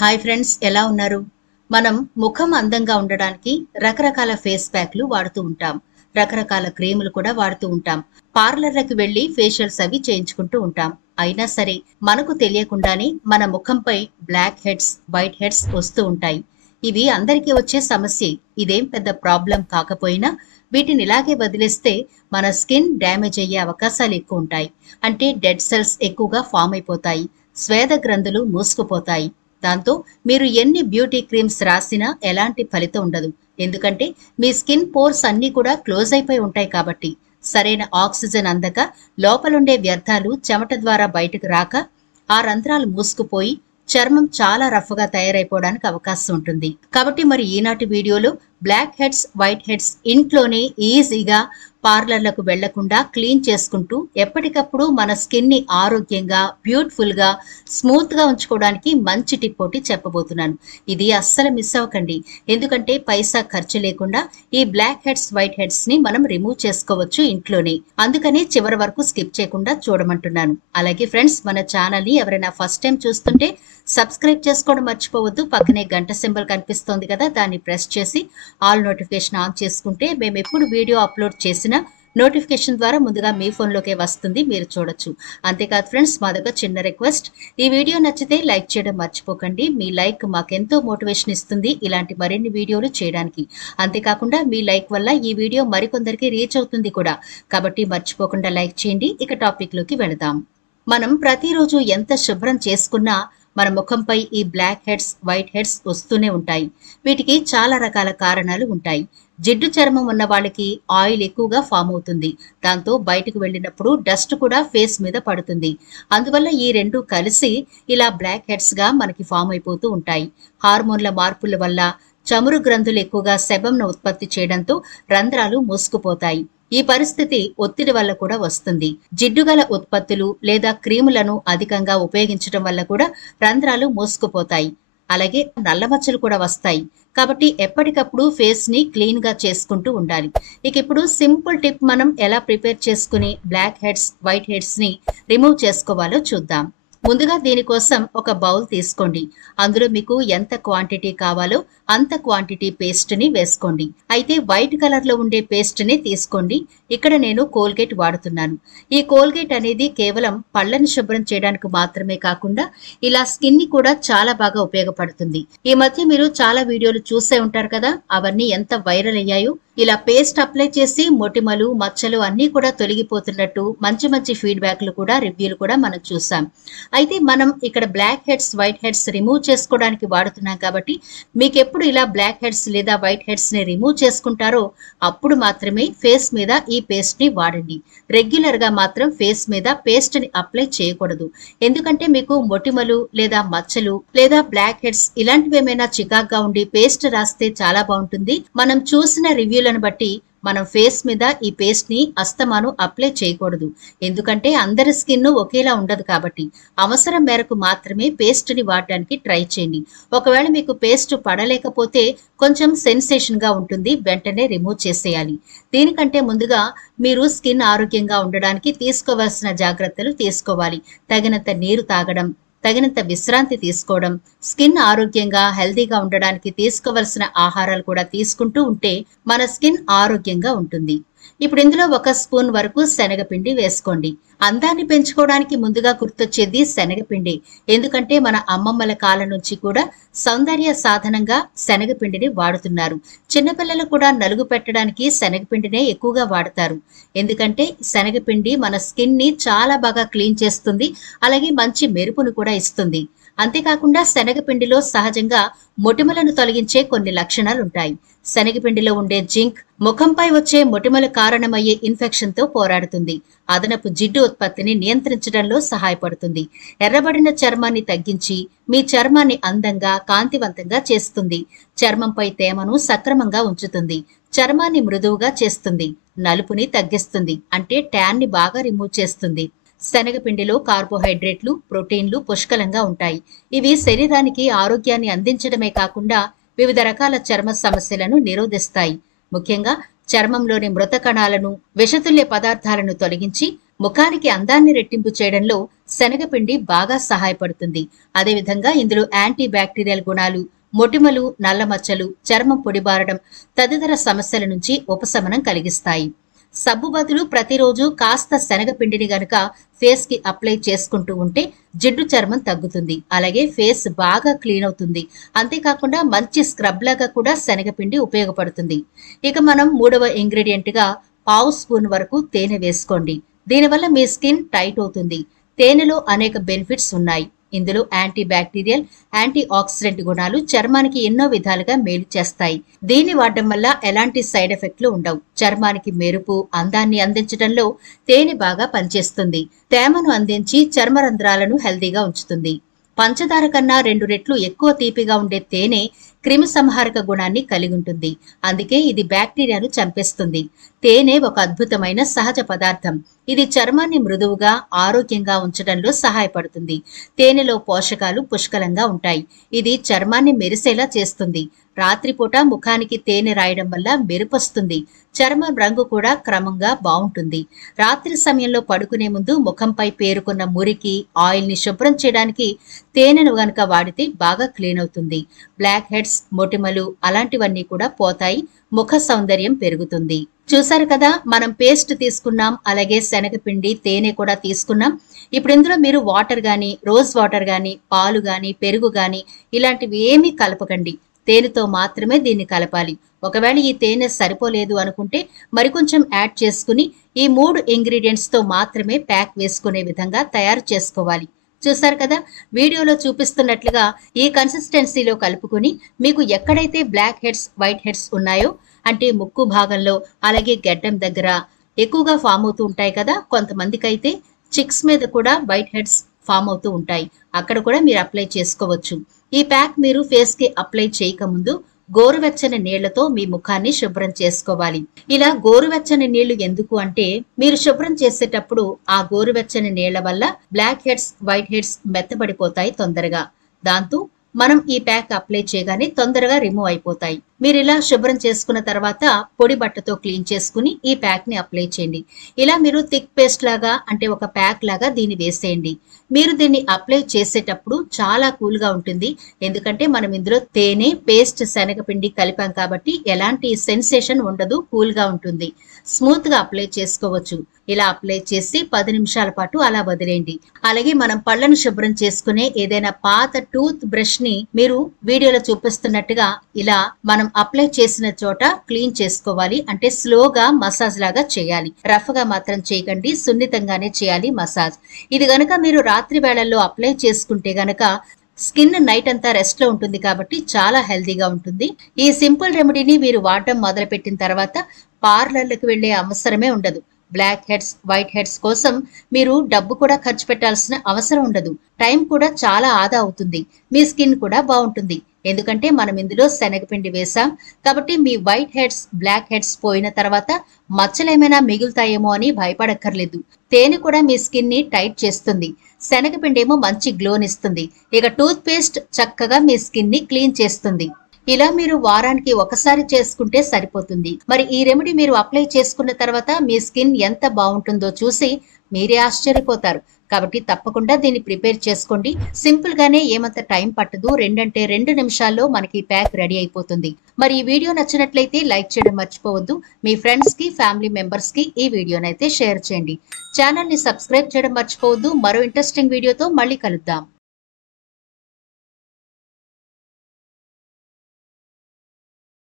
Hi friends, ఎలా ఉన్నారు? మనం ముఖం అందంగా ఉండడానికి రకరకాల ఫేస్ ప్యాక్లు వాడుతూ ఉంటాం. రకరకాల క్రీములు కూడా వాడుతూ ఉంటాం. పార్లర్లకు వెళ్లి ఫేషియల్స్ అవి చేయించుకుంటూ ఉంటాం. అయినా సరే మనకు తెలియకుండానే మన ముఖంపై బ్లాక్ హెడ్స్, వైట్ హెడ్స్ వస్తూ ఉంటాయి. ఇవి అందరికీ వచ్చే సమస్యే. ఇదేం పెద్ద ప్రాబ్లం కాకపోయినా వీటిని ఇలాగే వదిలేస్తే మన స్కిన్ డ్యామేజ్ అయ్యే అవకాశాలు ఎక్కువ ఉంటాయి. అంటే డెడ్ సెల్స్ ఎక్కువగా ఫామ్ అయిపోతాయి. స్వేద గ్రంథులు మూసుకుపోతాయి. దాంతో మీరు ఎన్ని బ్యూటీ క్రీమ్స్ రాసినా ఎలాంటి ఫలితం ఉండదు. ఎందుకంటే మీ స్కిన్ పోర్స్ అన్నీ కూడా క్లోజ్ అయిపోయి ఉంటాయి కాబట్టి. సరైన ఆక్సిజన్ అందక లోపలుండే వ్యర్థాలు చెమట ద్వారా బయటకు రాక ఆ రంధ్రాలు మూసుకుపోయి చర్మం చాలా రఫ్గా తయారైపోవడానికి అవకాశం ఉంటుంది. కాబట్టి మరి ఈనాటి వీడియోలో బ్లాక్ హెడ్స్, వైట్ హెడ్స్ ఇంట్లోనే ఈజీగా పార్లర్లకు వెళ్లకుండా క్లీన్ చేసుకుంటూ ఎప్పటికప్పుడు మన స్కిన్ ని ఆరోగ్యంగా, బ్యూటిఫుల్ గా, స్మూత్ గా ఉంచుకోవడానికి మంచి టిప్ ఒకటి చెప్పబోతున్నాను. ఇది అస్సలు మిస్ అవ్వకండి. ఎందుకంటే పైసా ఖర్చు లేకుండా ఈ బ్లాక్ హెడ్స్, వైట్ హెడ్స్ ని మనం రిమూవ్ చేసుకోవచ్చు ఇంట్లోనే. అందుకని చివరి వరకు స్కిప్ చేయకుండా చూడమంటున్నాను. అలాగే ఫ్రెండ్స్, మన ఛానల్ ని ఎవరైనా ఫస్ట్ టైం చూస్తుంటే సబ్స్క్రైబ్ చేసుకోవడం మర్చిపోవద్దు. పక్కనే గంట సింబల్ కనిపిస్తోంది కదా, దాన్ని ప్రెస్ చేసి ఆల్ నోటిఫికేషన్ ఆన్ చేసుకుంటే మేము ఎప్పుడు వీడియో అప్లోడ్ చేసినా నోటిఫికేషన్ ద్వారా ముందుగా మీ ఫోన్లోకే వస్తుంది, మీరు చూడొచ్చు. అంతేకాదు ఫ్రెండ్స్, మాదొక చిన్న రిక్వెస్ట్, ఈ వీడియో నచ్చితే లైక్ చేయడం మర్చిపోకండి. మీ లైక్ మాకెంతో మోటివేషన్ ఇస్తుంది ఇలాంటి మరిన్ని వీడియోలు చేయడానికి. అంతేకాకుండా మీ లైక్ వల్ల ఈ వీడియో మరికొందరికి రీచ్ అవుతుంది కూడా. కాబట్టి మర్చిపోకుండా లైక్ చేయండి. ఇక టాపిక్ లోకి వెళదాం. మనం ప్రతిరోజు ఎంత శుభ్రం చేసుకున్నా మన ముఖంపై ఈ బ్లాక్ హెడ్స్, వైట్ హెడ్స్ వస్తూనే ఉంటాయి. వీటికి చాలా రకాల కారణాలు ఉంటాయి. జిడ్డు చర్మం ఉన్న వాళ్ళకి ఆయిల్ ఎక్కువగా ఫామ్ అవుతుంది. దాంతో బయటకు వెళ్ళినప్పుడు డస్ట్ కూడా ఫేస్ మీద పడుతుంది. అందువల్ల ఈ రెండు కలిసి ఇలా బ్లాక్ హెడ్స్ గా మనకి ఫామ్ అయిపోతూ ఉంటాయి. హార్మోన్ల మార్పుల వల్ల చమురు గ్రంథులు ఎక్కువగా సెబంను ఉత్పత్తి చేయడంతో రంధ్రాలు మూసుకుపోతాయి. ఈ పరిస్థితి ఒత్తిడి వల్ల కూడా వస్తుంది. జిడ్డుగల ఉత్పత్తులు లేదా క్రీములను అధికంగా ఉపయోగించడం వల్ల కూడా రంధ్రాలు మూసుకుపోతాయి. అలాగే నల్లమచ్చలు కూడా వస్తాయి. కాబట్టి ఎప్పటికప్పుడు ఫేస్ ని క్లీన్ గా చేసుకుంటూ ఉండాలి. ఇక ఇప్పుడు సింపుల్ టిప్, మనం ఎలా ప్రిపేర్ చేసుకుని బ్లాక్ హెడ్స్, వైట్ హెడ్స్ ని రిమూవ్ చేసుకోవాలో చూద్దాం. ముందుగా దీనికోసం ఒక బౌల్ తీసుకోండి. అందులో మీకు ఎంత క్వాంటిటీ కావాలో అంత క్వాంటిటీ పేస్ట్ ని వేసుకోండి. అయితే వైట్ కలర్ లో ఉండే పేస్ట్ ని తీసుకోండి. ఇక్కడ నేను కోల్గేట్ వాడుతున్నాను. ఈ కోల్గేట్ అనేది కేవలం పళ్ళని శుభ్రం చేయడానికి మాత్రమే కాకుండా ఇలా స్కిన్ ని కూడా చాలా బాగా ఉపయోగపడుతుంది. ఈ మధ్య మీరు చాలా వీడియోలు చూసే ఉంటారు కదా, అవన్నీ ఎంత వైరల్ అయ్యాయో. ఇలా పేస్ట్ అప్లై చేసి మొటిమలు, మచ్చలు అన్నీ కూడా తొలగిపోతున్నట్టు మంచి మంచి ఫీడ్బ్యాక్లు కూడా, రివ్యూలు కూడా మనం చూసాం. అయితే మనం ఇక్కడ blackheads, whiteheads remove చేసుకోవడానికి వాడుతున్నాం కాబట్టి మీకు ఎప్పుడు ఇలా బ్లాక్ హెడ్స్ లేదా వైట్ హెడ్స్ ని రిమూవ్ చేసుకుంటారో అప్పుడు మాత్రమే ఫేస్ మీద ఈ పేస్ట్ ని వాడండి. రెగ్యులర్ గా మాత్రం ఫేస్ మీద పేస్ట్ ని అప్లై చేయకూడదు. ఎందుకంటే మీకు మొటిమలు లేదా మచ్చలు లేదా బ్లాక్ హెడ్స్ ఇలాంటివి ఏమైనా చికాగ్గా ఉండి పేస్ట్ రాస్తే చాలా బాగుంటుంది. మనం చూసిన రివ్యూలను బట్టి మనం ఫేస్ మీద ఈ పేస్ట్ ని అస్తమాను అప్లై చేయకూడదు. ఎందుకంటే అందరి స్కిన్ ఒకేలా ఉండదు కాబట్టి అవసరం మేరకు మాత్రమే పేస్ట్ ని వాడడానికి ట్రై చేయండి. ఒకవేళ మీకు పేస్ట్ పడలేకపోతే కొంచెం సెన్సేషన్ గా ఉంటుంది, వెంటనే రిమూవ్ చేసేయాలి. దీనికంటే ముందుగా మీరు స్కిన్ ఆరోగ్యంగా ఉండడానికి తీసుకోవాల్సిన జాగ్రత్తలు తీసుకోవాలి. తగినంత నీరు తాగడం, తగినంత విశ్రాంతి తీసుకోవడం, స్కిన్ ఆరోగ్యంగా, హెల్దీగా ఉండడానికి తీసుకోవలసిన ఆహారాలు కూడా తీసుకుంటూ ఉంటే మన స్కిన్ ఆరోగ్యంగా ఉంటుంది. ఇప్పుడు ఇందులో 1 స్పూన్ వరకు శనగపిండి వేసుకోండి. అందాన్ని పెంచుకోవడానికి ముందుగా గుర్తొచ్చేది శనగపిండి. ఎందుకంటే మన అమ్మమ్మల కాలం నుంచి కూడా సౌందర్య సాధనంగా శనగపిండిని వాడుతున్నారు. చిన్నపిల్లలు కూడా నలుగు పెట్టడానికి శనగపిండినే ఎక్కువగా వాడతారు. ఎందుకంటే శనగపిండి మన స్కిన్ ని చాలా బాగా క్లీన్ చేస్తుంది, అలాగే మంచి మెరుపును కూడా ఇస్తుంది. అంతేకాకుండా శనగపిండిలో సహజంగా మొటిమలను తొలగించే కొన్ని లక్షణాలు ఉంటాయి. శనగపిండిలో ఉండే జింక్ ముఖంపై వచ్చే మొటిమల కారణమయ్యే ఇన్ఫెక్షన్ తో పోరాడుతుంది. అదనపు జిడ్డు ఉత్పత్తిని నియంత్రించడంలో సహాయపడుతుంది. ఎర్రబడిన చర్మాన్ని తగ్గించి మీ చర్మాన్ని అందంగా, కాంతివంతంగా చేస్తుంది. చర్మంపై తేమను సక్రమంగా ఉంచుతుంది. చర్మాన్ని మృదువుగా చేస్తుంది. నలుపుని తగ్గిస్తుంది, అంటే ట్యాన్ ని బాగా రిమూవ్ చేస్తుంది. శనగపిండిలో కార్బోహైడ్రేట్లు, ప్రోటీన్లు పుష్కలంగా ఉంటాయి. ఇవి శరీరానికి ఆరోగ్యాన్ని అందించడమే కాకుండా వివిధ రకాల చర్మ సమస్యలను నిరోధిస్తాయి. ముఖ్యంగా చర్మంలోని మృత కణాలను, విషతుల్య పదార్థాలను తొలగించి ముఖానికి అందాన్ని రెట్టింపు చేయడంలో శనగపిండి బాగా సహాయపడుతుంది. అదేవిధంగా ఇందులో యాంటీ బ్యాక్టీరియల్ గుణాలు మొటిమలు, నల్ల మచ్చలు, చర్మం పొడిబారడం తదితర సమస్యల నుంచి ఉపశమనం కలిగిస్తాయి. సబ్బు బదులు ప్రతిరోజు కాస్త శనగపిండిని గనుక ఫేస్ కి అప్లై చేసుకుంటూ ఉంటే జిడ్డు చర్మం తగ్గుతుంది. అలాగే ఫేస్ బాగా క్లీన్ అవుతుంది. అంతేకాకుండా మంచి స్క్రబ్ లాగా కూడా శనగపిండి ఉపయోగపడుతుంది. ఇక మనం మూడవ ఇంగ్రీడియంట్ గా పావు స్పూన్ వరకు తేనె వేసుకోండి. దీనివల్ల మీ స్కిన్ టైట్ అవుతుంది. తేనెలో అనేక బెనిఫిట్స్ ఉన్నాయి. ఇందులో యాంటీ బ్యాక్టీరియల్, యాంటీ ఆక్సిడెంట్ గుణాలు చర్మానికి ఎన్నో విధాలుగా మేలు చేస్తాయి. దీన్ని వాడడం వల్ల ఎలాంటి సైడ్ ఎఫెక్ట్లు ఉండవు. చర్మానికి మెరుపు, అందాన్ని అందించడంలో తేనె బాగా పనిచేస్తుంది. తేమను అందించి చర్మరంధ్రాలను హెల్దీగా ఉంచుతుంది. పంచదార కన్నా 2 రెట్లు ఎక్కువ తీపిగా ఉండే తేనె క్రిమి సంహారక గుణాన్ని కలిగి ఉంటుంది. అందుకే ఇది బ్యాక్టీరియాను చంపేస్తుంది. తేనె ఒక అద్భుతమైన సహజ పదార్థం. ఇది చర్మాన్ని మృదువుగా, ఆరోగ్యంగా ఉంచడంలో సహాయపడుతుంది. తేనెలో పోషకాలు పుష్కలంగా ఉంటాయి. ఇది చర్మాన్ని మెరిసేలా చేస్తుంది. రాత్రిపూట ముఖానికి తేనె రాయడం వల్ల మెరుపొస్తుంది. చర్మం రంగు కూడా క్రమంగా బాగుంటుంది. రాత్రి సమయంలో పడుకునే ముందు ముఖంపై పేరుకున్న మురికి, ఆయిల్ ని శుభ్రం చేయడానికి తేనెను గనుక వాడితే బాగా క్లీన్ అవుతుంది. బ్లాక్ హెడ్స్, మొటిమలు అలాంటివన్నీ కూడా పోతాయి. ముఖ సౌందర్యం పెరుగుతుంది. చూసారు కదా, మనం పేస్ట్ తీసుకున్నాం, అలాగే శనగపిండి, తేనె కూడా తీసుకున్నాం. ఇప్పుడు ఇందులో మీరు వాటర్ గాని, రోజ్ వాటర్ గాని, పాలు గాని, పెరుగు గాని ఇలాంటివి ఏమీ కలపకండి. తేనెతో మాత్రమే దీన్ని కలపాలి. ఒకవేళ ఈ తేనె సరిపోలేదు అనుకుంటే మరికొంచెం యాడ్ చేసుకుని ఈ 3 ఇంగ్రీడియంట్స్ తో మాత్రమే ప్యాక్ వేసుకునే విధంగా తయారు చేసుకోవాలి. చూసారు కదా, వీడియోలో చూపిస్తున్నట్లుగా ఈ కన్సిస్టెన్సీలో కలుపుకుని మీకు ఎక్కడైతే బ్లాక్ హెడ్స్, వైట్ హెడ్స్ ఉన్నాయో అంటే ముక్కు భాగంలో, అలాగే గెడ్డం దగ్గర ఎక్కువగా ఫామ్ అవుతూ ఉంటాయి కదా, కొంతమందికి అయితే చిక్స్ మీద కూడా వైట్ హెడ్స్ ఫామ్ అవుతూ ఉంటాయి. అక్కడ కూడా మీరు అప్లై చేసుకోవచ్చు. ఈ ప్యాక్ మీరు ఫేస్ కి అప్లై చేయకముందు గోరువెచ్చని నీళ్లతో మీ ముఖాన్ని శుభ్రం చేసుకోవాలి. ఇలా గోరువెచ్చని నీళ్లు ఎందుకు అంటే, మీరు శుభ్రం చేసేటప్పుడు ఆ గోరువెచ్చని నీళ్ల వల్ల బ్లాక్ హెడ్స్, వైట్ హెడ్స్ మెత్తబడిపోతాయి తొందరగా. దాంతో మనం ఈ ప్యాక్ అప్లై చేయగానే తొందరగా రిమూవ్ అయిపోతాయి. మీరు ఇలా శుభ్రం చేసుకున్న తర్వాత పొడి బట్టతో క్లీన్ చేసుకుని ఈ ప్యాక్ ని అప్లై చేయండి. ఇలా మీరు థిక్ పేస్ట్ లాగా అంటే ఒక ప్యాక్ లాగా దీన్ని వేసేయండి. మీరు దీన్ని అప్లై చేసేటప్పుడు చాలా కూల్ గా ఉంటుంది. ఎందుకంటే మనం ఇందులో తేనె, పేస్ట్, శనగపిండి కలిపాం కాబట్టి ఎలాంటి సెన్సేషన్ ఉండదు, కూల్ గా ఉంటుంది. స్మూత్ గా అప్లై చేసుకోవచ్చు. ఇలా అప్లై చేసి 10 నిమిషాల పాటు అలా వదిలేయండి. అలాగే మనం పళ్ళను శుభ్రం చేసుకునే ఏదైనా పాత టూత్ బ్రష్ ని మీరు వీడియోలో చూపిస్తున్నట్టుగా ఇలా మనం అప్లై చేసిన చోట క్లీన్ చేసుకోవాలి. అంటే స్లోగా మసాజ్ లాగా చేయాలి. రఫ్ గా మాత్రం చేయకండి, సున్నితంగానే చేయాలి మసాజ్. ఇది గనక మీరు రాత్రి వేళల్లో అప్లై చేసుకుంటే గనక స్కిన్ నైట్ అంతా రెస్ట్ లో ఉంటుంది కాబట్టి చాలా హెల్దీగా ఉంటుంది. ఈ సింపుల్ రెమెడీని మీరు వాడటం మొదలు పెట్టిన తర్వాత పార్లర్లకు వెళ్లే అవసరమే ఉండదు. బ్లాక్ హెడ్స్, వైట్ హెడ్స్ కోసం మీరు డబ్బు కూడా ఖర్చు పెట్టాల్సిన అవసరం ఉండదు. టైం కూడా చాలా ఆదా అవుతుంది. మీ స్కిన్ కూడా బాగుంటుంది. ఎందుకంటే మనం ఇందులో శనగపిండి వేసాం కాబట్టి మీ వైట్ హెడ్స్, బ్లాక్ హెడ్స్ పోయిన తర్వాత మచ్చలేమైనా మిగులుతాయేమో అని భయపడక్కర్లేదు. తేనె కూడా మీ స్కిన్ ని టైట్ చేస్తుంది. శనగపిండి ఏమో మంచి గ్లోనిస్తుంది. ఇక టూత్ పేస్ట్ చక్కగా మీ స్కిన్ ని క్లీన్ చేస్తుంది. ఇలా మీరు వారానికి ఒకసారి చేసుకుంటే సరిపోతుంది. మరి ఈ రెమెడీ మీరు అప్లై చేసుకున్న తర్వాత మీ స్కిన్ ఎంత బాగుంటుందో చూసి మీరే ఆశ్చర్యపోతారు. కాబట్టి తప్పకుండా దీన్ని ప్రిపేర్ చేసుకోండి. సింపుల్ గానే, ఏమంత టైం పట్టదు. 2 నిమిషాల్లో మనకి ప్యాక్ రెడీ అయిపోతుంది. మరి ఈ వీడియో నచ్చినట్లయితే లైక్ చేయడం మర్చిపోవద్దు. మీ ఫ్రెండ్స్ కి, ఫ్యామిలీ మెంబర్స్ కి ఈ వీడియోనైతే షేర్ చేయండి. ఛానల్ ని సబ్స్క్రైబ్ చేయడం మర్చిపోవద్దు. మరో ఇంట్రెస్టింగ్ వీడియోతో మళ్ళీ కలుద్దాం.